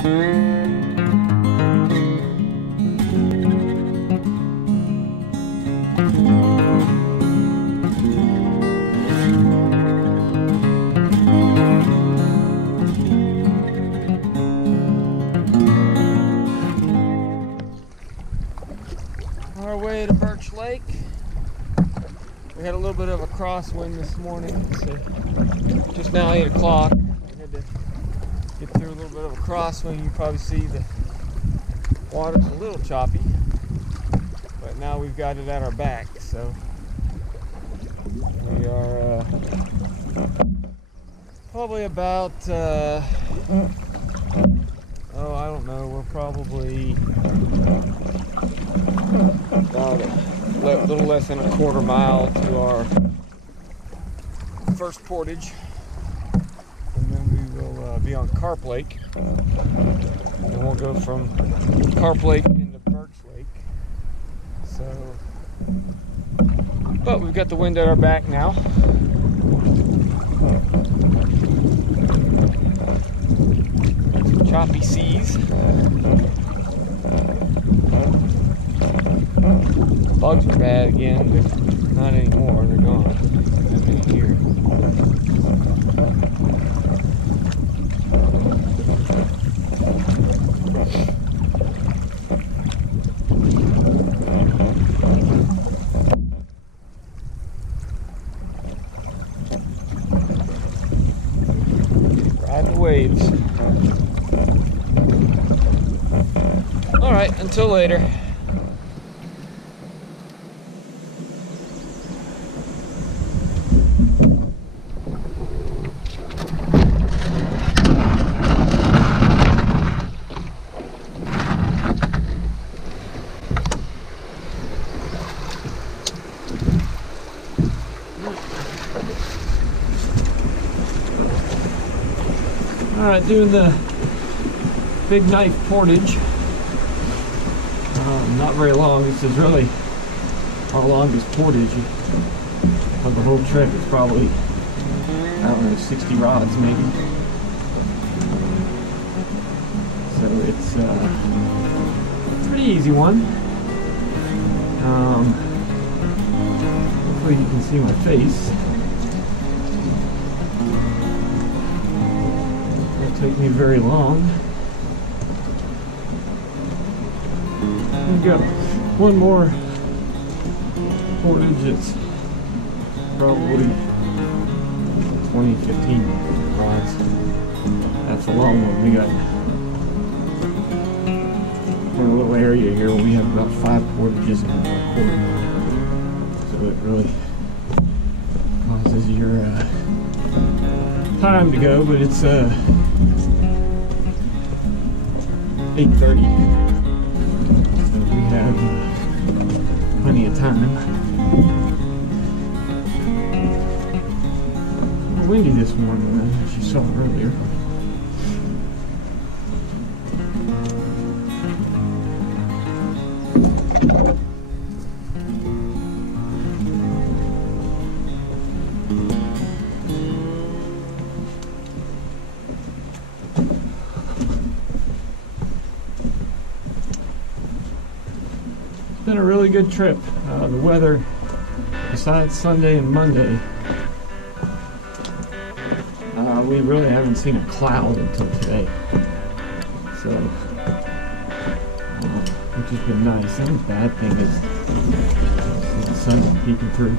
Our way to Birch Lake. We had a little bit of a crosswind this morning. It's just now 8 o'clock. We had to get through a little bit of a crosswind. You probably see the water's a little choppy, but now we've got it at our back. So we are probably about oh, I don't know. We're probably about a little less than a quarter mile to our first portage, and then we will be on Carp Lake, and we'll go from Carp Lake into Birch Lake. So, but we've got the wind at our back now. Some choppy seas. Bugs are bad again, but not anymore. They're gone. Not many here. Ride the waves. All right, until later. Alright, doing the big knife portage. Not very long. This is really our longest portage of the whole trip. It's probably, I don't know, 60 rods maybe. So it's a pretty easy one. Hopefully you can see my face. Take me very long. We've got one more portage. It's probably 20, 15 rods. That's a long one. We got a little area here where we have about 5 portages in our quarter. So it really causes your time to go, but it's 8:30, so we have plenty of time. A little windy this morning, as you saw earlier. Been a really good trip. The weather, besides Sunday and Monday, we really haven't seen a cloud until today, so which has been nice. The only bad thing is the sun's peeking through.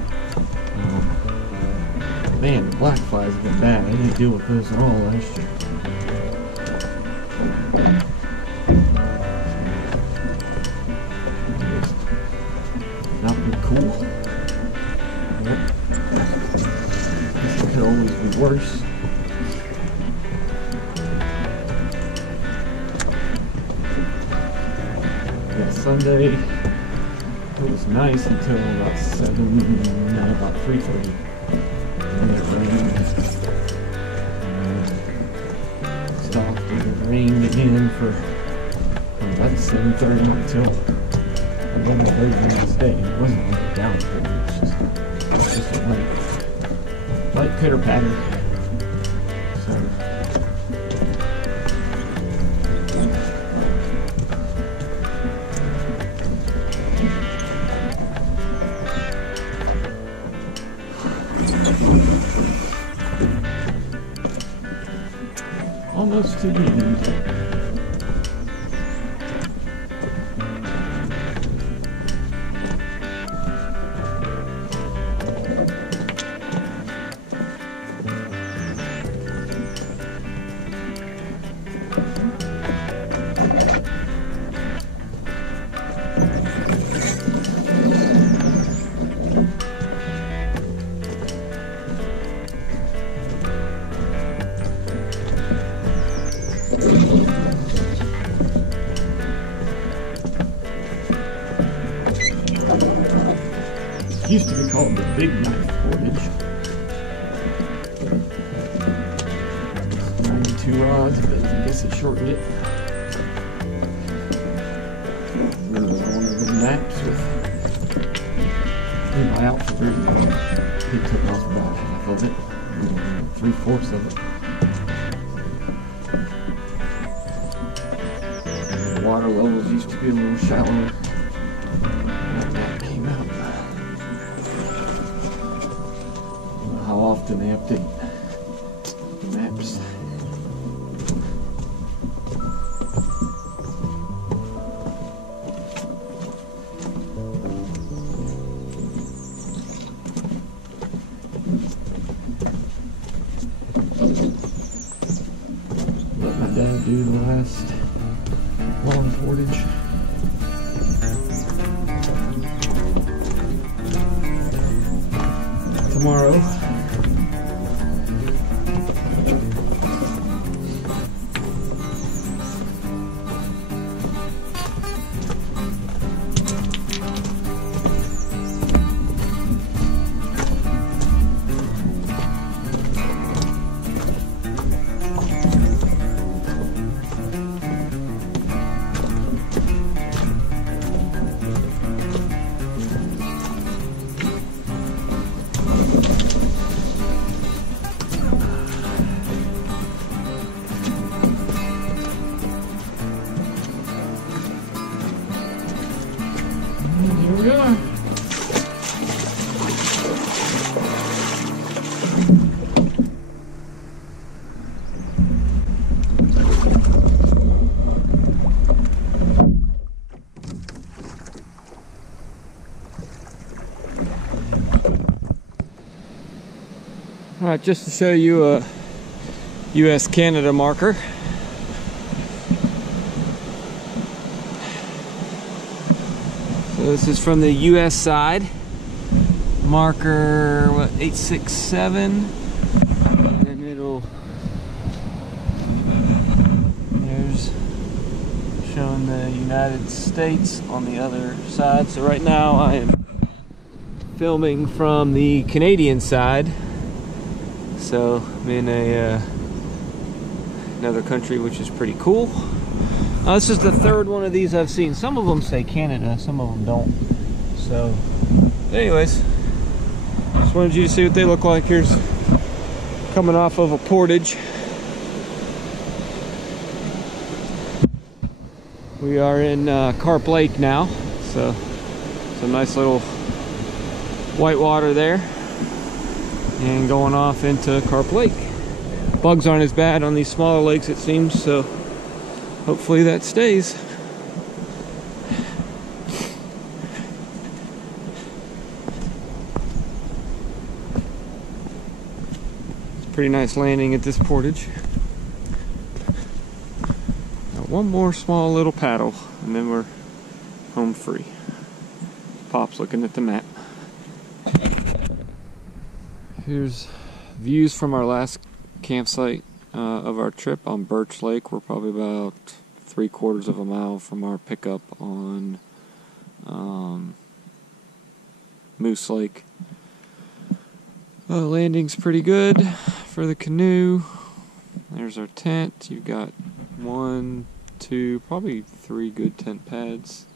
Man, the black flies have been bad. I didn't deal with those at all last year. Not been cool. Yep. This could always be worse. Yeah, Sunday it was nice until about 7, not about 3:30. And it rained. Stopped and it rained again for about 7:30 until 11:30 the next day. It wasn't like a downpour, it was just a light pitter patter. So Almost to the end. Used to be called the Big Knife Portage. 92 rods, but I guess it shortened it. We were going over the maps with my outfitter. He took off about half of it, 3/4 of it. The water levels used to be a little shallower. That map came out. How often they update the maps. Let my dad do the last long portage. Tomorrow. Here we are. All right, just to show you a US-Canada marker. So this is from the US side. Marker, what, 867. And then it'll, there's showing the United States on the other side. So right now I am filming from the Canadian side. So I'm in another country, which is pretty cool. This is the third one of these I've seen. Some of them say Canada, some of them don't. So, anyways, just wanted you to see what they look like. Here's coming off of a portage. We are in Birch Lake now, so some nice little white water there, and going off into Birch Lake. Bugs aren't as bad on these smaller lakes, it seems, so hopefully that stays. It's a pretty nice landing at this portage. Got one more small little paddle, and then we're home free. Pop's looking at the map. Here's views from our last campsite of our trip on Birch Lake. We're probably about 3/4 of a mile from our pickup on Moose Lake. Landing's pretty good for the canoe. There's our tent. You've got 1, 2, probably 3 good tent pads.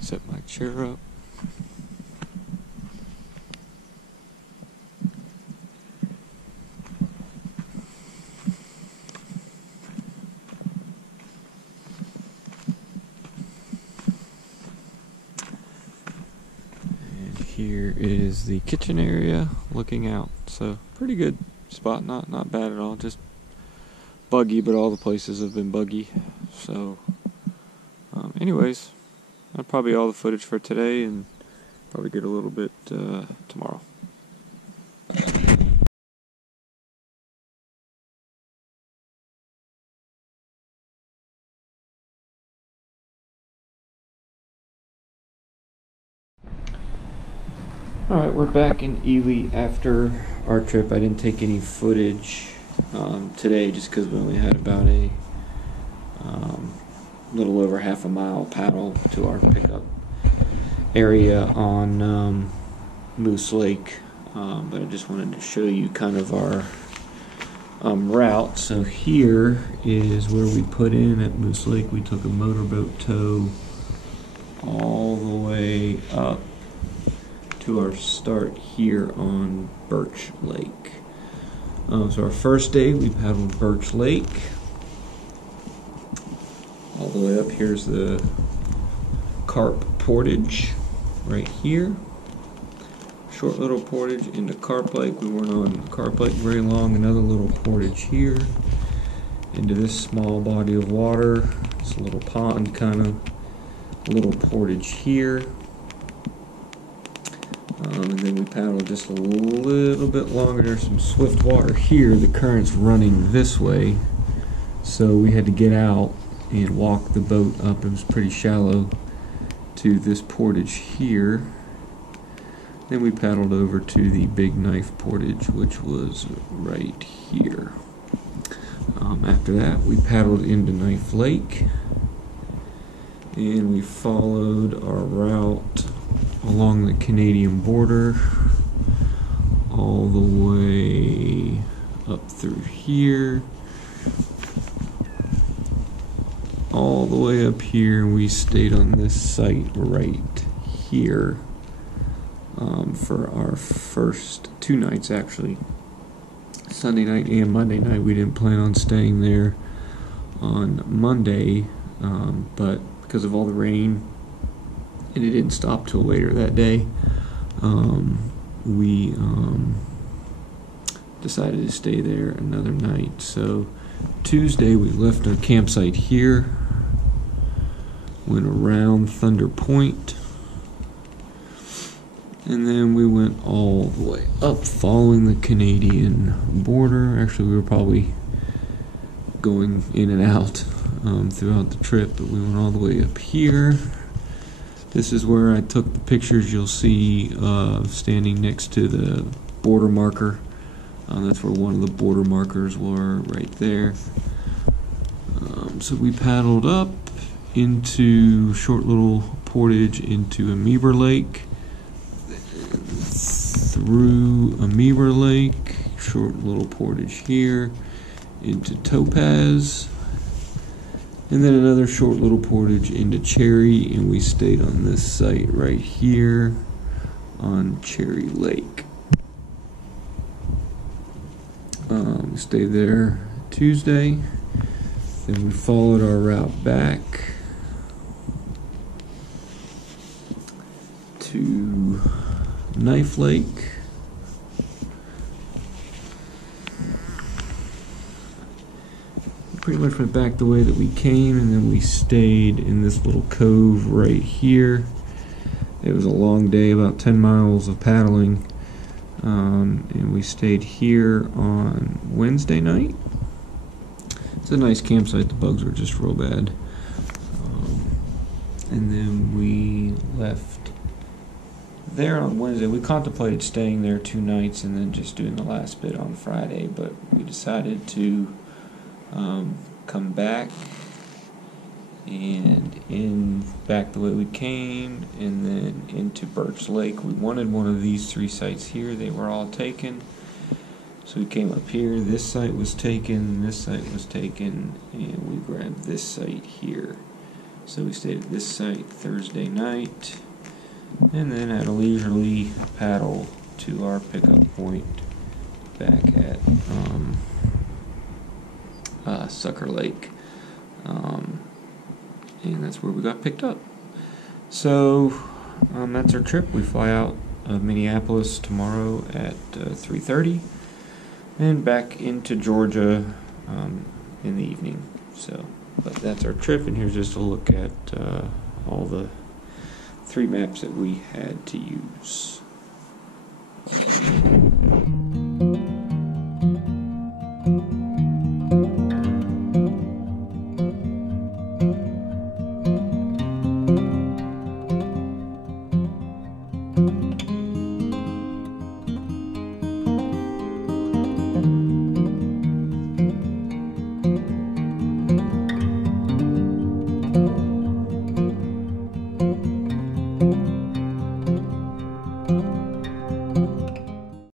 Set my chair up. here is the kitchen area looking out. So pretty good spot, not bad at all. Just buggy, but all the places have been buggy. So anyways, that's probably all the footage for today, and probably get a little bit tomorrow. Alright, we're back in Ely after our trip. I didn't take any footage today just because we only had about a little over half a mile paddle to our pickup area on Moose Lake. But I just wanted to show you kind of our route. So here is where we put in at Moose Lake. We took a motorboat tow all the way up to our start here on Birch Lake. So our first day we paddled Birch Lake all the way up. Here's the carp portage right here. Short little portage into Carp Lake. We weren't on Carp Lake very long. Another little portage here into this small body of water. It's a little pond kind of. A little portage here. And then we paddled just a little bit longer. There's some swift water here. The current's running this way, so we had to get out and walk the boat up. It was pretty shallow to this portage here. Then we paddled over to the Big Knife portage, which was right here. After that, we paddled into Knife Lake, and we followed our route along the Canadian border all the way up through here, all the way up here, and we stayed on this site right here for our first 2 nights. Actually, Sunday night and Monday night. We didn't plan on staying there on Monday, but because of all the rain, and it didn't stop till later that day, we decided to stay there another night. So Tuesday we left our campsite here, went around Thunder Point, and then we went all the way up following the Canadian border. Actually, we were probably going in and out throughout the trip, but we went all the way up here. This is where I took the pictures you'll see standing next to the border marker. That's where one of the border markers were, right there. So we paddled up into short little portage into Amoeba Lake, through Amoeba Lake, short little portage here, into Topaz, and then another short little portage into Cherry, and we stayed on this site right here on Cherry Lake. We stayed there Tuesday, then we followed our route back to Knife Lake. Pretty much went back the way that we came, and then we stayed in this little cove right here. It was a long day, about 10 miles of paddling, and we stayed here on Wednesday night. It's a nice campsite. The bugs were just real bad. And then we left there on Wednesday. We contemplated staying there 2 nights and then just doing the last bit on Friday, but we decided to come back and back the way we came, and then into Birch Lake. We wanted one of these 3 sites here. They were all taken, so we came up here. This site was taken, this site was taken, and we grabbed this site here. So we stayed at this site Thursday night, and then had a leisurely paddle to our pickup point back at Sucker Lake, and that's where we got picked up. So that's our trip. We fly out of Minneapolis tomorrow at 3:30, and back into Georgia in the evening. So, but that's our trip, and here's just a look at all the 3 maps that we had to use.